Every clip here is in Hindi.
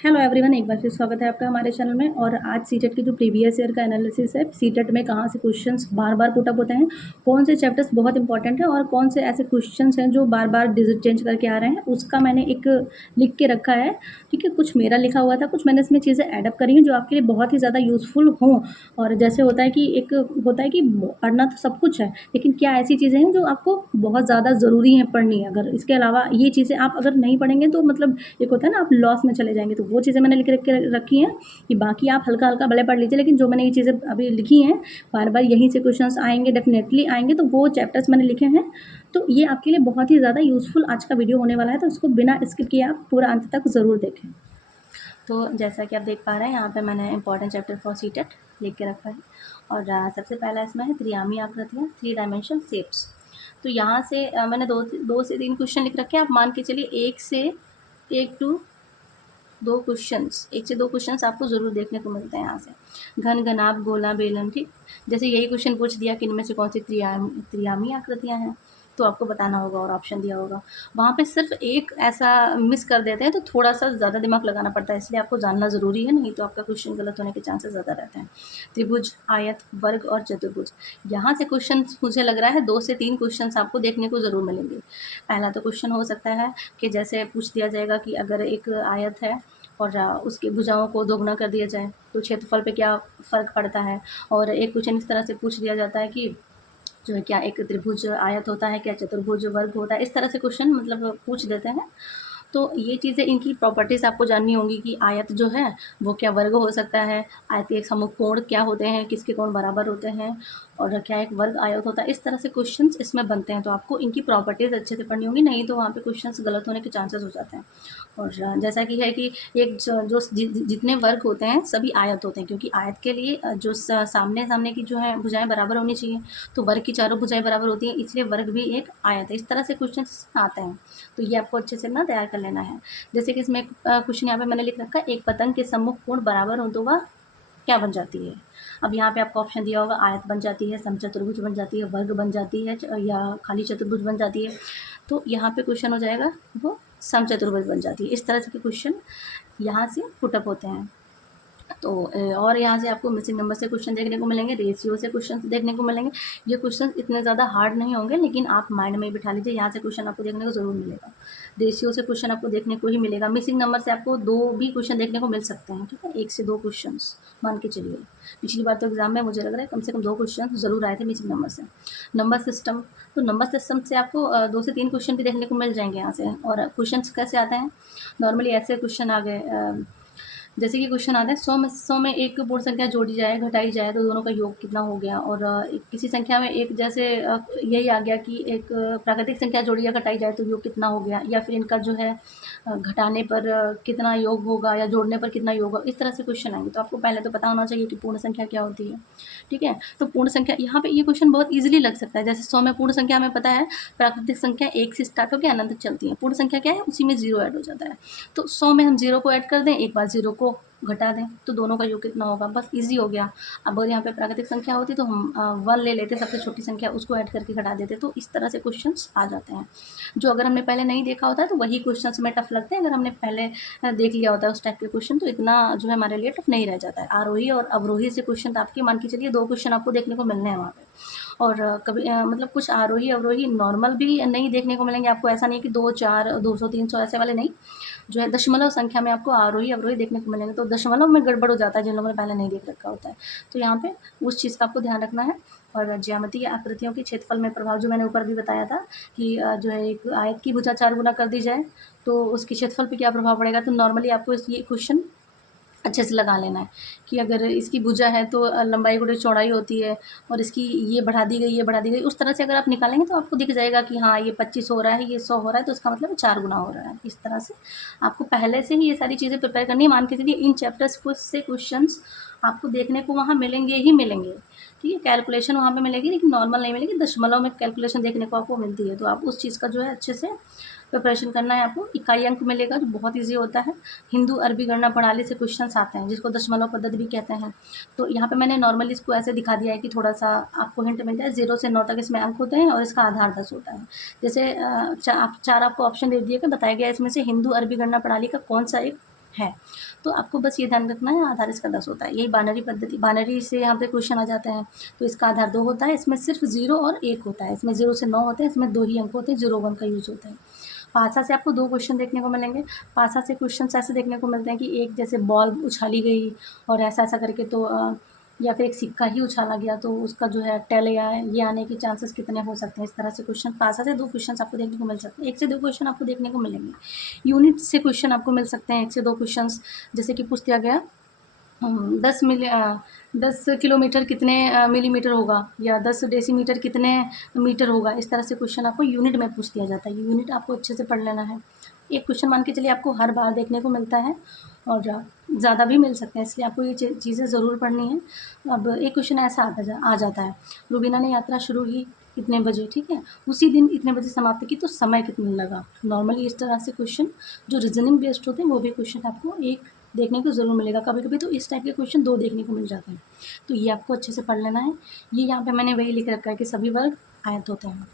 हेलो एवरीवन, एक बार फिर स्वागत है आपका हमारे चैनल में। और आज सीटेट की जो प्रीवियस ईयर का एनालिसिस है, सीटेट में कहाँ से क्वेश्चंस बार बार पुटअप होते हैं, कौन से चैप्टर्स बहुत इंपॉर्टेंट है और कौन से ऐसे क्वेश्चंस हैं जो बार बार डिजिट चेंज करके आ रहे हैं, उसका मैंने एक लिख के रखा है। ठीक है, कुछ मेरा लिखा हुआ था, कुछ मैंने इसमें चीज़ें एडअप करी हैं जो आपके लिए बहुत ही ज़्यादा यूज़फुल हों। और जैसे होता है कि एक होता है कि पढ़ना तो सब कुछ है, लेकिन क्या ऐसी चीज़ें हैं जो आपको बहुत ज़्यादा ज़रूरी हैं पढ़नी। अगर इसके अलावा ये चीज़ें आप अगर नहीं पढ़ेंगे तो मतलब एक होता है ना, आप लॉस में चले जाएंगे। तो वो चीज़ें मैंने लिख के रखी हैं कि बाकी आप हल्का हल्का भले पढ़ लीजिए, लेकिन जो मैंने ये चीज़ें अभी लिखी हैं, बार बार यहीं से क्वेश्चंस आएंगे, डेफिनेटली आएंगे। तो वो चैप्टर्स मैंने लिखे हैं, तो ये आपके लिए बहुत ही ज़्यादा यूज़फुल आज का वीडियो होने वाला है। तो इसको बिना स्किप किए आप पूरा अंत तक ज़रूर देखें। तो जैसा कि आप देख पा रहे हैं, यहाँ पे मैंने इंपॉर्टेंट चैप्टर फॉर सीटेट लिख के रखा है। और सबसे पहला इसमें है त्रियामी आकृतियाँ, 3 डायमेंशन शेप्स। तो यहाँ से मैंने दो से तीन क्वेश्चन लिख रखे हैं। आप मान के चलिए एक से दो क्वेश्चंस आपको ज़रूर देखने को मिलते हैं यहाँ से। घन, घनाभ, गोला, बेलन। ठीक, जैसे यही क्वेश्चन पूछ दिया कि इनमें से कौन सी त्रियामी आकृतियाँ हैं, तो आपको बताना होगा और ऑप्शन दिया होगा। वहाँ पे सिर्फ एक ऐसा मिस कर देते हैं, तो थोड़ा सा ज़्यादा दिमाग लगाना पड़ता है, इसलिए आपको जानना ज़रूरी है, नहीं तो आपका क्वेश्चन गलत होने के चांसेस ज़्यादा रहते हैं। त्रिभुज, आयत, वर्ग और चतुर्भुज, यहाँ से क्वेश्चन मुझे लग रहा है 2 से 3 क्वेश्चन आपको देखने को ज़रूर मिलेंगे। पहला तो क्वेश्चन हो सकता है कि जैसे पूछ दिया जाएगा कि अगर एक आयत है और उसकी भुजाओं को दोगुना कर दिया जाए तो क्षेत्रफल पे क्या फ़र्क पड़ता है। और एक क्वेश्चन इस तरह से पूछ दिया जाता है कि जो है, क्या एक त्रिभुज आयत होता है, क्या चतुर्भुज वर्ग होता है। इस तरह से क्वेश्चन मतलब पूछ देते हैं। तो ये चीज़ें, इनकी प्रॉपर्टीज़ आपको जाननी होंगी कि आयत जो है वो क्या वर्ग हो सकता है, आयत एक समकोण क्या होते हैं, किसके कोण बराबर होते हैं, और क्या एक वर्ग आयत होता है। इस तरह से क्वेश्चंस इसमें बनते हैं, तो आपको इनकी प्रॉपर्टीज़ अच्छे से पढ़नी होंगी, नहीं तो वहाँ पे क्वेश्चंस गलत होने के चांसेस हो जाते हैं। और जैसा कि है कि एक जो जितने वर्ग होते हैं सभी आयत होते हैं, क्योंकि आयत के लिए जो सामने की जो है भुजाएं बराबर होनी चाहिए, तो वर्ग की चारों भुजाएं बराबर होती हैं, इसलिए वर्ग भी एक आयत है। इस तरह से क्वेश्चन आते हैं, तो ये आपको अच्छे से ना तैयार कर लेना है। जैसे कि इसमें क्वेश्चन यहाँ पे मैंने लिख रखा है, एक पतंग के सम्मुख कोण बराबर हो तो वह क्या बन जाती है। अब यहाँ पे आपको ऑप्शन दिया होगा, आयत बन जाती है, समचतुर्भुज बन जाती है, वर्ग बन जाती है, या खाली चतुर्भुज बन जाती है। तो यहाँ पे क्वेश्चन हो जाएगा वो समचतुर्भुज बन जाती है। इस तरह से के क्वेश्चन यहाँ से पुटअप होते हैं। तो और यहाँ से आपको मिसिंग नंबर से क्वेश्चन देखने को मिलेंगे, रेशियो से क्वेश्चन देखने को मिलेंगे। ये क्वेश्चन इतने ज़्यादा हार्ड नहीं होंगे, लेकिन आप माइंड में बिठा लीजिए, यहाँ से क्वेश्चन आपको देखने को ज़रूर मिलेगा। रेशियो से क्वेश्चन आपको देखने को ही मिलेगा। मिसिंग नंबर से आपको 2 भी क्वेश्चन देखने को मिल सकते हैं। ठीक है, 1 से 2 क्वेश्चन मान के चलिए। पिछली बार तो एग्जाम में मुझे लग रहा है कम से कम 2 क्वेश्चन ज़रूर आए थे मिसिंग नंबर से। नंबर सिस्टम, तो नंबर सिस्टम से आपको 2 से 3 क्वेश्चन भी देखने को मिल जाएंगे यहाँ से। और क्वेश्चन कैसे आते हैं, नॉर्मली ऐसे क्वेश्चन आ गए, जैसे कि क्वेश्चन आता है 100 में एक पूर्ण संख्या जोड़ी जाए, घटाई जाए तो दोनों का योग कितना हो गया। और किसी संख्या में एक, जैसे यही आ गया कि एक प्राकृतिक संख्या जोड़ी या घटाई जाए तो योग कितना हो गया, या फिर इनका जो है घटाने पर कितना योग होगा या जोड़ने पर कितना योग होगा। इस तरह से क्वेश्चन आएंगे, तो आपको पहले तो पता होना चाहिए कि पूर्ण संख्या क्या होती है। ठीक है, तो पूर्ण संख्या यहाँ पे ये क्वेश्चन बहुत ईजिली लग सकता है। जैसे 100 में पूर्ण संख्या हमें पता है, प्राकृतिक संख्या 1 से स्टार्ट होकर अनंत तक चलती है। पूर्ण संख्या क्या है, उसी में 0 ऐड हो जाता है। तो 100 में हम 0 को ऐड कर दें, एक बार 0 को घटा दें, तो दोनों का योग कितना होगा, बस इजी हो गया। अब अगर यहाँ पे प्राकृतिक संख्या होती तो हम 1 ले लेते, सबसे छोटी संख्या, उसको ऐड करके घटा देते। तो इस तरह से क्वेश्चंस आ जाते हैं, जो अगर हमने पहले नहीं देखा होता है तो वही क्वेश्चंस में टफ लगते हैं। अगर हमने पहले देख लिया होता है उस टाइप के क्वेश्चन, तो इतना जो है हमारे लिए टफ नहीं रह जाता है। आरोही और अवरोही से क्वेश्चन आपके मान के चलिए 2 क्वेश्चन आपको देखने को मिलने हैं वहाँ पे। और कभी मतलब कुछ आरोही अवरोही नॉर्मल भी नहीं देखने को मिलेंगे आपको। ऐसा नहीं कि 2, 4, 200, 300 ऐसे वाले नहीं, जो है दशमलव संख्या में आपको आरोही अवरोही देखने को मिलेंगे। तो दशमलव में गड़बड़ हो जाता है जिन लोगों ने पहले नहीं देख रखा होता है, तो यहाँ पे उस चीज़ का आपको ध्यान रखना है। और ज्यामितीय आकृतियों के क्षेत्रफल में प्रभाव, जो मैंने ऊपर भी बताया था कि जो है एक आयत की भुजा 4 गुना कर दी जाए तो उसके क्षेत्रफल पे क्या प्रभाव पड़ेगा। तो नॉर्मली आपको ये क्वेश्चन अच्छे से लगा लेना है कि अगर इसकी भुजा है तो लंबाई गुणे चौड़ाई होती है, और इसकी ये बढ़ा दी गई, ये बढ़ा दी गई। उस तरह से अगर आप निकालेंगे तो आपको दिख जाएगा कि हाँ ये 25 हो रहा है, ये 100 हो रहा है, तो इसका मतलब 4 गुना हो रहा है। इस तरह से आपको पहले से ही ये सारी चीज़ें प्रिपेयर करनी है। मान के चलिए इन चैप्टर्स को से क्वेश्चंस आपको देखने को वहाँ मिलेंगे ही मिलेंगे। ठीक है, कैलकुलेशन वहाँ पे मिलेगी, लेकिन नॉर्मल नहीं मिलेगी। दशमलव में कैलकुलेशन देखने को आपको मिलती है, तो आप उस चीज़ का जो है अच्छे से प्रिपरेशन करना है। आपको इकाई अंक मिलेगा जो बहुत ईजी होता है। हिंदू अरबी गणना प्रणाली से क्वेश्चंस आते हैं, जिसको दशमलव पद्धति भी कहते हैं। तो यहाँ पे मैंने नॉर्मली इसको ऐसे दिखा दिया है कि थोड़ा सा आपको हिंट मिल जाए। 0 से 9 तक इसमें अंक होते हैं और इसका आधार 10 होता है। जैसे 4 आपको ऑप्शन दे दिए कि बताया गया इसमें से हिंदू अरबी गणना प्रणाली का कौन सा एक है। तो आपको बस ये ध्यान रखना है, आधार इसका 10 होता है। यही बाइनरी पद्धति, बाइनरी से यहाँ पे क्वेश्चन आ जाते हैं। तो इसका आधार 2 होता है, इसमें सिर्फ 0 और 1 होता है, इसमें 0 से 9 होते हैं, इसमें 2 ही अंक होते हैं, 0 1 का यूज़ होता है। पासा से आपको 2 क्वेश्चन देखने को मिलेंगे। पासा से क्वेश्चन ऐसे देखने को मिलते हैं कि एक जैसे बॉल उछाली गई और ऐसा ऐसा करके, तो या फिर एक सिक्का ही उछाला गया तो उसका जो है टेल या ये आने के चांसेस कितने हो सकते हैं। इस तरह से क्वेश्चन पासा से 2 क्वेश्चन आपको देखने को मिल सकते हैं। 1 से 2 क्वेश्चन आपको देखने को मिलेंगे। यूनिट से क्वेश्चन आपको मिल सकते हैं 1 से 2 क्वेश्चन, जैसे कि पूछ दिया गया 10 किलोमीटर कितने मिलीमीटर होगा, या 10 डेसीमीटर कितने मीटर होगा। इस तरह से क्वेश्चन आपको यूनिट में पूछ दिया जाता है। यूनिट आपको अच्छे से पढ़ लेना है। एक क्वेश्चन मान के चलिए आपको हर बार देखने को मिलता है और ज़्यादा भी मिल सकते हैं, इसलिए आपको ये चीज़ें ज़रूर पढ़नी है। अब एक क्वेश्चन ऐसा आ जाता है, रुबीना ने यात्रा शुरू की इतने बजे, ठीक है, उसी दिन इतने बजे समाप्त की, तो समय कितना लगा। नॉर्मली इस तरह से क्वेश्चन जो रीजनिंग बेस्ड होते हैं वो भी क्वेश्चन आपको एक देखने को ज़रूर मिलेगा। कभी कभी तो इस टाइप के क्वेश्चन 2 देखने को मिल जाते हैं, तो ये आपको अच्छे से पढ़ लेना है। ये यहाँ पे मैंने वही लिख रखा है कि सभी वर्ग आयत होते हैं।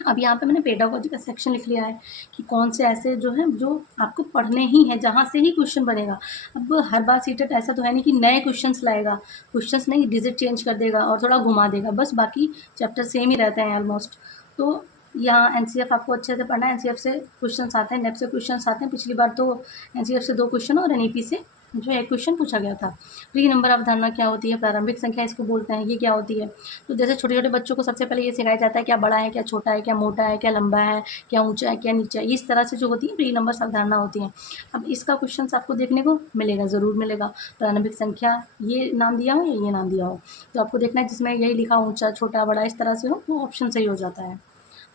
अब यहाँ पे मैंने पेडागोजी का सेक्शन लिख लिया है कि कौन से ऐसे जो हैं जो आपको पढ़ने ही हैं, जहाँ से ही क्वेश्चन बनेगा। अब हर बार सीटेट ऐसा तो है नहीं कि नए क्वेश्चंस लाएगा, क्वेश्चंस नहीं, डिजिट चेंज कर देगा और थोड़ा घुमा देगा, बस बाकी चैप्टर सेम ही रहते हैं ऑलमोस्ट। तो यहाँ एनसीएफ आपको अच्छे से पढ़ना है। एनसीएफ से क्वेश्चंस आते हैं, नेट से क्वेश्चंस आते हैं। पिछली बार तो एनसीएफ से 2 क्वेश्चन और एनईपी से जो 1 क्वेश्चन पूछा गया था। प्री नंबर अवधारणा क्या होती है, प्रारंभिक संख्या इसको बोलते हैं, ये क्या होती है। तो जैसे छोटे छोटे बच्चों को सबसे पहले ये सिखाया जाता है क्या बड़ा है, क्या छोटा है, क्या मोटा है, क्या लंबा है, क्या ऊंचा है, क्या नीचा है। इस तरह से जो होती है प्री नंबर अवधारणा होती है। अब इसका क्वेश्चन आपको देखने को मिलेगा, ज़रूर मिलेगा। प्रारंभिक संख्या ये नाम दिया हो या ये नाम दिया हो, तो आपको देखना है जिसमें यही लिखा ऊंचा छोटा बड़ा इस तरह से हो, वो ऑप्शन सही हो जाता है।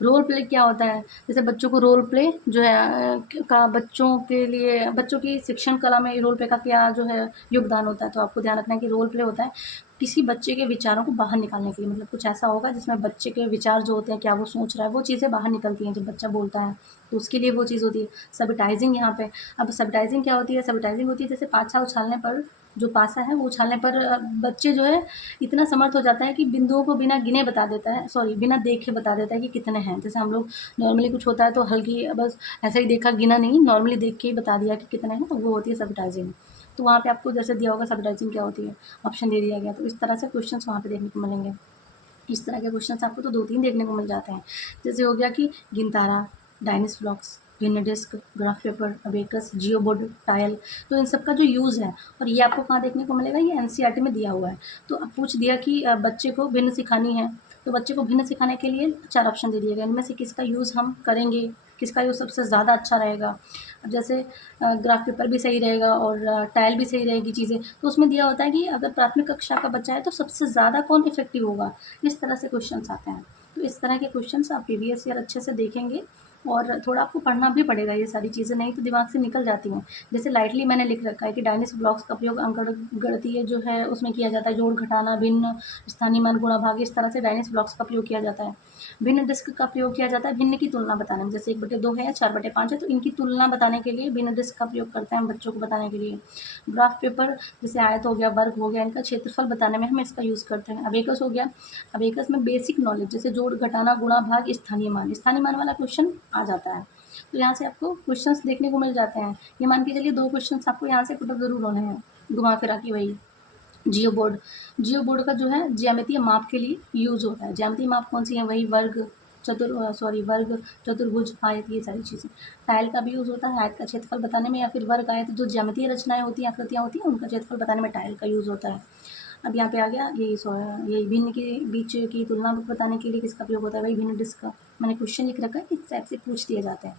रोल प्ले क्या होता है, जैसे बच्चों को रोल प्ले जो है का बच्चों के लिए, बच्चों की शिक्षण कला में रोल प्ले का क्या जो है योगदान होता है। तो आपको ध्यान रखना है कि रोल प्ले होता है किसी बच्चे के विचारों को बाहर निकालने के लिए। मतलब कुछ ऐसा होगा जिसमें बच्चे के विचार जो होते हैं, क्या वो सोच रहा है, वो चीज़ें बाहर निकलती हैं जब बच्चा बोलता है, तो उसके लिए वो चीज़ होती है सबटाइजिंग यहाँ पे। अब सबटाइजिंग क्या होती है, सबटाइजिंग होती है जैसे पाछा उछालने पर, जो पासा है वो उछालने पर बच्चे जो है इतना समर्थ हो जाता है कि बिंदुओं को बिना गिने बता देता है, सॉरी बिना देखे बता देता है कि कितने हैं। जैसे हम लोग नॉर्मली कुछ होता है तो हल्की बस ऐसे ही देखा, गिना नहीं, नॉर्मली देख के ही बता दिया कि कितने हैं, तो वो होती है सबटाइजिंग। तो वहाँ पे आपको जैसे दिया होगा सबटाइजिंग क्या होती है, ऑप्शन दे दिया गया, तो इस तरह से क्वेश्चंस वहाँ पे देखने को मिलेंगे। इस तरह के क्वेश्चंस आपको तो 2-3 देखने को मिल जाते हैं। जैसे हो गया कि गिनतारा, डायनिस ब्लॉक्स, भिन्न डिस्क, ग्राफ पेपर, अबेकस, जियो बोर्ड, टाइल, तो इन सब का जो यूज़ है और ये आपको कहाँ देखने को मिलेगा, ये एनसीईआरटी में दिया हुआ है। तो अब पूछ दिया कि बच्चे को भिन्न सिखानी है, तो बच्चे को भिन्न सिखाने के लिए 4 ऑप्शन दे दिए गए, इनमें से किसका यूज़ हम करेंगे, किसका यूज़ सबसे ज़्यादा अच्छा रहेगा। अब जैसे ग्राफ पेपर भी सही रहेगा और टाइल भी सही रहेगी चीज़ें, तो उसमें दिया होता है कि अगर प्राथमिक कक्षा का बच्चा है तो सबसे ज़्यादा कौन इफेक्टिव होगा। इस तरह से क्वेश्चंस आते हैं। तो इस तरह के क्वेश्चंस आप प्रीवियस ईयर अच्छे से देखेंगे और थोड़ा आपको पढ़ना भी पड़ेगा, ये सारी चीज़ें नहीं तो दिमाग से निकल जाती हैं। जैसे लाइटली मैंने लिख रखा है कि डायनिस ब्लॉक्स का प्रयोग अंकगणितीय जो है उसमें किया जाता है, जोड़ घटाना, भिन्न, स्थानीय मान, गुणा भाग, इस तरह से डायनिस ब्लॉक्स का प्रयोग किया जाता है। भिन्न डिस्क का प्रयोग किया जाता है भिन्न की तुलना बताने में, जैसे 1/2 है या 4/5 है, तो इनकी तुलना बताने के लिए भिन्न डिस्क का प्रयोग करते हैं हम बच्चों को बताने के लिए। ग्राफ पेपर जैसे आयत हो गया, वर्ग हो गया, इनका क्षेत्रफल बताने में हम इसका यूज़ करते हैं। अबेकस हो गया, अबेकस में बेसिक नॉलेज जैसे जोड़ घटाना, गुणा भाग, स्थानीय मान वाला क्वेश्चन आ जाता है। तो यहाँ से आपको क्वेश्चंस देखने को मिल जाते हैं। ये मान के चलिए 2 क्वेश्चंस आपको यहाँ से पुट अप ज़रूर होने हैं, घुमा फिरा के वही। जियो बोर्ड का जो है ज्यामितीय माप के लिए यूज़ होता है। ज्यामितीय माप कौन सी है, वही वर्ग, वर्ग, चतुर्भुज, आयत, ये सारी चीज़ें। टाइल का भी यूज़ होता है आयत का क्षेत्रफल बताने में, या फिर वर्ग, आयत, जो ज्यामितीय रचनाएं होती हैं, आकृतियाँ होती हैं, उनका क्षेत्रफल बताने में टाइल का यूज़ होता है। अब यहाँ पे आ गया यही भिन्न के बीच की तुलना बताने के लिए किसका प्रयोग होता है, वही भिन्न डिस्क का। मैंने क्वेश्चन लिख रखा है, इस टाइप से पूछ दिए जाते हैं।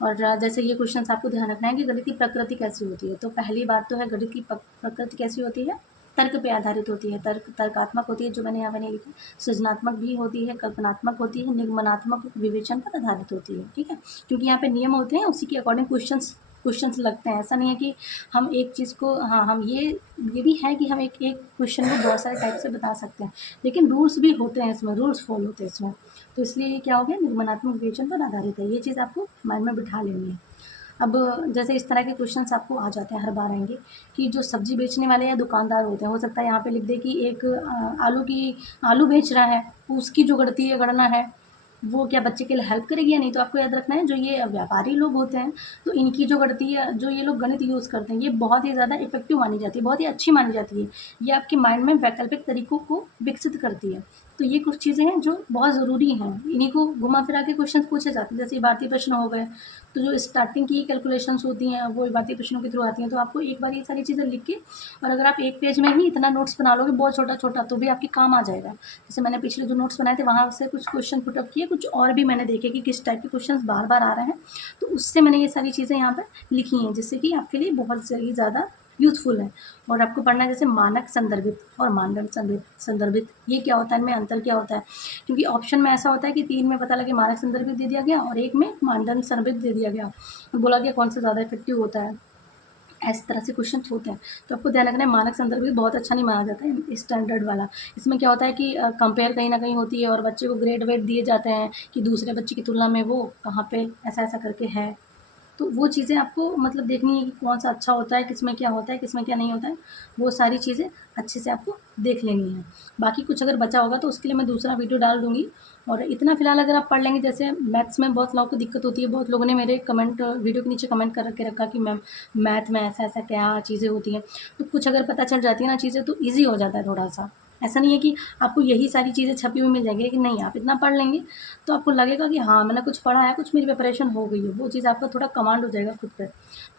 और जैसे ये क्वेश्चन आपको ध्यान रखना है कि गणित की प्रकृति कैसी होती है। तो पहली बात तो है गणित की प्रकृति कैसी होती है, तर्क पे आधारित होती है। तर्कात्मक होती है, जो मैंने यहाँ पे नहीं लिखा। सृजनात्मक भी होती है, कल्पनात्मक होती है, निगमनात्मक, विवेचन पर आधारित होती है, ठीक है। क्योंकि यहाँ पे नियम होते हैं, उसी के अकॉर्डिंग क्वेश्चंस लगते हैं। ऐसा नहीं है कि हम एक चीज़ को, हाँ हम ये भी है कि हम एक क्वेश्चन को बहुत सारे टाइप से बता सकते हैं, लेकिन रूल्स भी होते हैं इसमें, रूल्स फॉलो होते हैं इसमें। तो इसलिए ये क्या हो गया, निर्माणात्मक विवेचन पर आधारित है। ये चीज़ आपको माइंड में बिठा लेनी है। अब जैसे इस तरह के क्वेश्चंस आपको आ जाते हैं, हर बार आएंगे कि जो सब्जी बेचने वाले या दुकानदार होते हैं, हो सकता है यहाँ पे लिख दे कि एक आलू बेच रहा है, उसकी जो गणना है वो क्या बच्चे के लिए हेल्प करेगी या नहीं। तो आपको याद रखना है, जो ये व्यापारी लोग होते हैं तो इनकी जो गणित है, जो ये लोग गणित यूज़ करते हैं, ये बहुत ही ज़्यादा इफेक्टिव मानी जाती है, बहुत ही अच्छी मानी जाती है। ये आपके माइंड में वैकल्पिक तरीकों को विकसित करती है। तो ये कुछ चीज़ें हैं जो बहुत ज़रूरी हैं, इन्हीं को घुमा फिरा के क्वेश्चन पूछे जाते हैं। जैसे भारतीय प्रश्न हो गए, तो जो स्टार्टिंग की कैलकुलेशंस होती हैं वो भारतीय प्रश्नों के थ्रू आती हैं। तो आपको एक बार ये सारी चीज़ें लिख के, और अगर आप एक पेज में ही इतना नोट्स बना लोगे बहुत छोटा छोटा, तो भी आपके काम आ जाएगा। जैसे मैंने पिछले जो नोट्स बनाए थे वहाँ से कुछ क्वेश्चन पुटअप किए, कुछ और भी मैंने देखे कि किस टाइप के क्वेश्चन बार बार आ रहे हैं, तो उससे मैंने ये सारी चीज़ें यहाँ पर लिखी हैं, जिससे कि आपके लिए बहुत ही ज़्यादा यूज़फुल है। और आपको पढ़ना है जैसे मानक संदर्भित और मानदंड संदर्भित, ये क्या होता है, इनमें अंतर क्या होता है। क्योंकि ऑप्शन में ऐसा होता है कि 3 में पता लगे मानक संदर्भित दे दिया गया और 1 में मानदंड संदर्भित दे दिया गया, तो बोला गया कौन सा ज़्यादा इफेक्टिव होता है। इस तरह से क्वेश्चन होते हैं। तो आपको ध्यान रखना है, मानक संदर्भ भी बहुत अच्छा नहीं माना जाता है स्टैंडर्ड वाला। इसमें क्या होता है कि कंपेयर कहीं न कहीं होती है और बच्चे को ग्रेड वेड दिए जाते हैं कि दूसरे बच्चे की तुलना में वो कहाँ पे ऐसा-ऐसा करके है। तो वो चीज़ें आपको मतलब देखनी है कि कौन-सा अच्छा होता है, किसमें क्या होता है, किसमें क्या नहीं होता है, वो सारी चीज़ें अच्छे से आपको देख लेनी है। बाकी कुछ अगर बचा होगा तो उसके लिए मैं दूसरा वीडियो डाल दूँगी। और इतना फ़िलहाल अगर आप पढ़ लेंगे, जैसे मैथ्स में बहुत लोगों को दिक्कत होती है, बहुत लोगों ने मेरे कमेंट वीडियो के नीचे कमेंट कर के रखा कि मैम मैथ में ऐसा-ऐसा क्या चीज़ें होती हैं। तो कुछ अगर पता चल जाती है ना चीज़ें, तो ईज़ी हो जाता है थोड़ा-सा। ऐसा नहीं है कि आपको यही सारी चीज़ें छपी हुई मिल जाएँगी, लेकिन नहीं, आप इतना पढ़ लेंगे तो आपको लगेगा कि हाँ, मैंने कुछ पढ़ा है, कुछ मेरी प्रिपरेशन हो गई है, वो चीज़ आपका थोड़ा कमांड हो जाएगा खुद पे।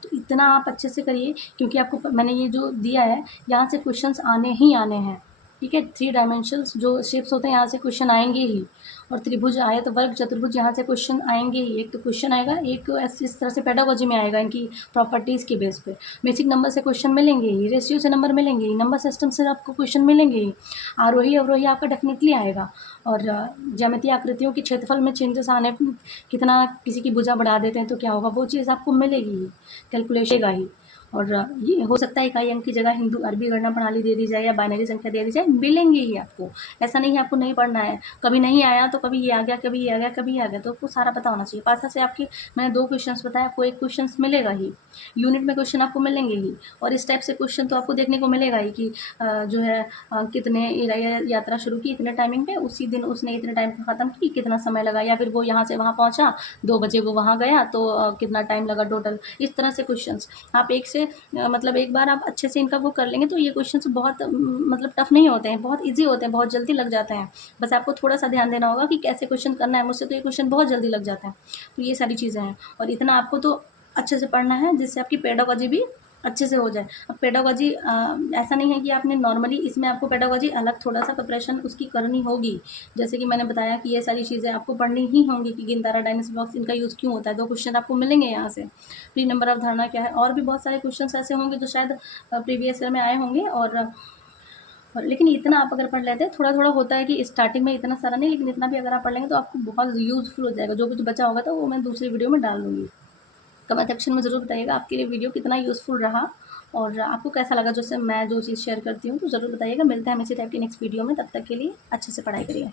तो इतना आप अच्छे से करिए, क्योंकि आपको मैंने ये जो दिया है, यहाँ से क्वेश्चन्स आने ही आने हैं, ठीक है? 3 डायमेंशंस जो शेप्स होते हैं, यहाँ से क्वेश्चन आएँगे ही। और त्रिभुज, आयत, वर्ग, चतुर्भुज, यहाँ से क्वेश्चन आएँगे ही। एक तो क्वेश्चन आएगा, एक ऐसे इस तरह से पेडागोजी में आएगा इनकी प्रॉपर्टीज़ के बेस पे। बेसिक नंबर से क्वेश्चन मिलेंगे ही, रेशियो से नंबर मिलेंगे ही, नंबर सिस्टम से आपको क्वेश्चन मिलेंगे ही, आरोही अवरोही आपका डेफिनेटली आएगा। और ज्यामितीय आकृतियों के क्षेत्रफल में चेंजेस आने, कितना किसी की भुजा बढ़ा देते हैं तो क्या होगा, वो चीज़ आपको मिलेगी ही, कैलकुलेशन ही। और ये हो सकता है इकाई अंक की जगह हिंदू अरबी गणना प्रणाली दे दी जाए या बाइनरी संख्या दे दी जाए, मिलेंगे ही आपको। ऐसा नहीं है आपको नहीं पढ़ना है, कभी नहीं आया तो कभी ये आ गया, कभी ये आ गया, कभी ये आ गया, तो आपको सारा पता होना चाहिए। पासा से आपकी मैंने 2 क्वेश्चंस बताए, आपको 1 क्वेश्चंस मिलेगा ही, यूनिट में क्वेश्चन आपको मिलेंगे ही। और इस टाइप से क्वेश्चन तो आपको देखने को मिलेगा ही कि जो है कितने यात्रा शुरू की इतने टाइमिंग पे, उसी दिन उसने इतने टाइम पे ख़त्म की, कितना समय लगा, या फिर वो यहाँ से वहाँ पहुँचा 2 बजे वो वहाँ गया तो कितना टाइम लगा टोटल। इस तरह से क्वेश्चंस आप एक से मतलब एक बार आप अच्छे से इनका वो कर लेंगे तो ये क्वेश्चंस बहुत मतलब टफ नहीं होते हैं, बहुत ईजी होते हैं, बहुत जल्दी लग जाते हैं। बस आपको थोड़ा सा ध्यान देना होगा कि कैसे क्वेश्चन करना है। मुझसे तो ये क्वेश्चन बहुत जल्दी लग जाते हैं। तो ये सारी चीज़ें हैं, और इतना आपको तो अच्छे से पढ़ना है जिससे आपकी पेडागोजी भी अच्छे से हो जाए। अब पेडागोजी ऐसा नहीं है कि आपने नॉर्मली, इसमें आपको पेडागोजी अलग थोड़ा-सा प्रिपरेशन उसकी करनी होगी। जैसे कि मैंने बताया कि ये सारी चीज़ें आपको पढ़नी ही होंगी कि गिनतारा, डायनेमिक्स बॉक्स, इनका यूज़ क्यों होता है। 2 क्वेश्चन आपको मिलेंगे यहाँ से। प्री नंबर अवधारणा क्या है, और भी बहुत सारे क्वेश्चंस ऐसे होंगे जो शायद प्रीवियस ईयर में आए होंगे। और लेकिन इतना आप अगर पढ़ लेते हैं, थोड़ा-थोड़ा होता है कि स्टार्टिंग में इतना सारा नहीं, लेकिन इतना भी अगर आप पढ़ लेंगे तो आपको बहुत यूज़फुल हो जाएगा। जो कुछ बचा होगा तो वो मैं दूसरी वीडियो में डाल दूँगी। कमेंट सेक्शन में ज़रूर बताइएगा आपके लिए वीडियो कितना यूज़फुल रहा और आपको कैसा लगा, जैसे मैं जो चीज़ शेयर करती हूँ, तो ज़रूर बताइएगा। मिलते हैं हम इसी टाइप की नेक्स्ट वीडियो में, तब तक के लिए अच्छे से पढ़ाई करिए।